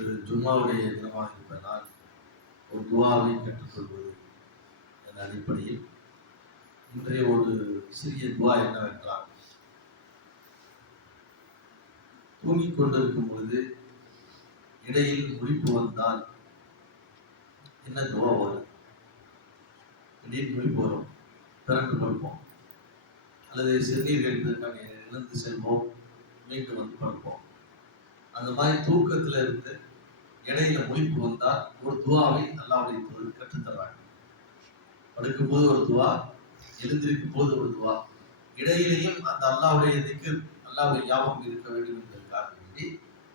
இன்று ஜும்மாவுடைய தினமாக இருப்பதனால் ஒரு துவாவை கற்றுக்கொள்வது என்ற அடிப்படையில் இன்றைய ஒரு சிறிய துவா என்னவென்றால், தூங்கிக் கொண்டிருக்கும் பொழுது இடையில் முழிப்பு வந்தால் என்ன துவா வரும்? திடீர் முழிப்பு வரும், பிறந்து படுப்போம், அல்லது சிறுநீர் கழிப்பதற்காக இழந்து செல்வோம், மீண்டும் வந்து படுப்போம். அந்த மாதிரி தூக்கத்தில் இருந்து இடையில முழிப்பு வந்தால் ஒரு துவாவை அல்லாஹ்வுடைய தூதர் கற்றுத்தர்றாங்க. படுக்கும் போது ஒரு துவா, எழுந்திருக்கும் போது ஒரு துவா, இடையிலையும் அந்த அல்லாஹ்வுடைய திக்ர், அல்லாஹ்வுடைய ஞாபகம் இருக்க வேண்டும் என்பதற்காக வேண்டி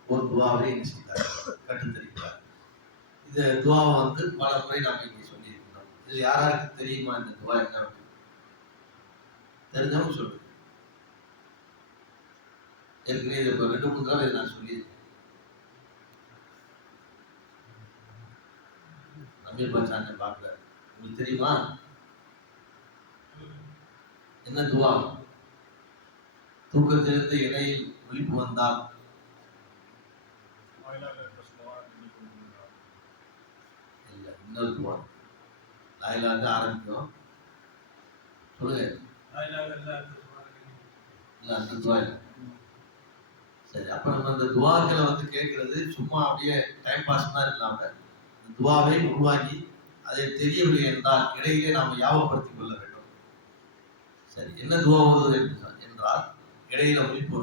ஒரு துவாவை என்ன செய்தார், கற்றுத்தருகிறார். இந்த துவாவை பல முறை நாம் இங்கே சொல்லியிருக்கிறோம். இது யாராருக்கு தெரியுமா இந்த துவா என்ன? தெரிஞ்சவங்க சொல்லுங்க. ஏற்கனவே இதை 2-3 தடவை நான் சொல்லியிருக்கேன். அமீர் பாஷா பார்க்கல, உங்களுக்கு தெரியுமா என்ன துவா? தூக்கத்திலிருந்து இடையில் விழிப்பு வந்தால் இல்ல, இன்னொரு துவா. லாயிலாக ஆரம்பிக்கும், சொல்லுங்க. இல்ல, அந்த துவா இல்லை. சரி, அப்ப நம்ம அந்த துவாக்களை கேட்கறது சும்மா அப்படியே டைம் பாஸ் தான் இல்லாம துவாவை உருவாக்கி அதை தெரியவில்லை என்றால் இடையிலே நாம் ஞாபகப்படுத்திக் கொள்ள வேண்டும். சரி, என்ன துவா ஓதுவது என்றால் இடையில முழிப்பு,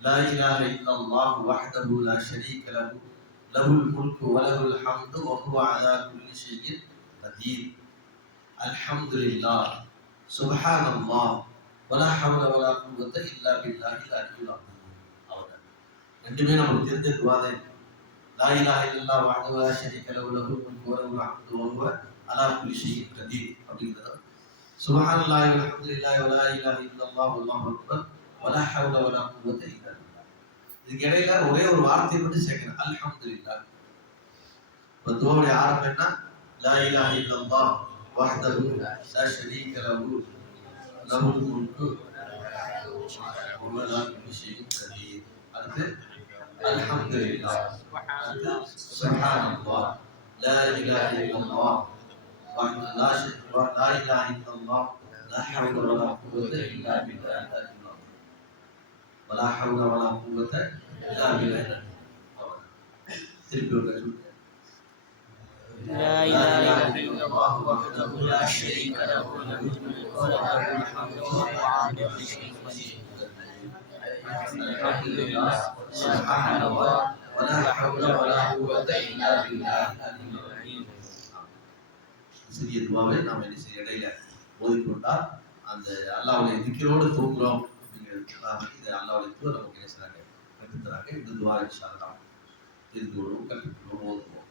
லா இலாஹ இல்லல்லாஹு வஹ்தஹு லா ஷரீக லஹு லஹுல் முல்கு வ லஹுல் ஹம்து வ ஹுவ அலா குல்லி ஷைஇன் கதீர், அல்ஹம்துலில்லாஹ், சுப்ஹானல்லாஹ், வ லா ஹவ்ல வ லா குவத்த இல்லா பில்லாஹில் அலியுல் அஸீம். அவ்வளவுதான். ரெண்டுமே நமக்கு தெரிஞ்ச துவா தான். லா இலாஹ இல்லல்லாஹு வஹ்தஹு லா ஷரீக லஹு லஹுல் முல்கு வ லஹுல் ஹம்து வ ஹுவ அலா குல்லி ஷைஇன் கதீர் அப்படிங்கிறது. சுப்ஹானல்லாஹி வல்ஹம்துலில்லாஹி வ லா இலாஹ இல்லல்லாஹு வல்லாஹு அக்பர் வ லா ஹவ்ல வ லா குவத்த இல்லா பில்லாஹ். இதுக்கு இடையில ஒரே ஒரு வார்த்தை மட்டும் சேர்க்கணும், அல்ஹம்துலில்லாஹ். இப்ப துவாவுடைய ஆரம்பம் என்ன? லா இலாஹ இல்லல்லாஹ் வஹ்தஹு லா ஷரீக லஹு லஹுல் முல்கு வ லா குல்லி ஷைஇன் கதீர். அடுத்து அல்ஹம்துலில்லாஹ், அடுத்து சுப்ஹானல்லாஹ், லா இலாஹ இல்லல்லாஹ் வஹ்தஹு லா இலாஹ இல்லல்லாஹ் லா ஹவ்ல வ லா குவத்த இல்லா பில்லாஹ் வ லா ஹவ்ல வ லா குவத்த இல்லா பில்லாஹ். திருப்பி ஒரு சொல்லுங்க. لا إله إلا الله وحده لا شريك له له الملك وله الحمد وهو على كل شيء قدير. الحمد لله سبحان الله ولا حول ولا قوة إلا بالله. சிறிய துவாவை நாம் என்ன செய்ய இடையில ஓதிக்கொண்டால் அந்த அல்லாஹ்வுடைய திக்ரோடு தூங்குறோம் அப்படிங்கிறது இது அல்லாஹ்வுடைய தூதர் நமக்கு என்ன செய்றாங்க, கற்றுத்தராங்க. இந்த துவா இன்ஷா அல்லாஹ் தெரிந்து கொள்வோம், கற்றுக்கொள்வோம், ஓதுவோம்.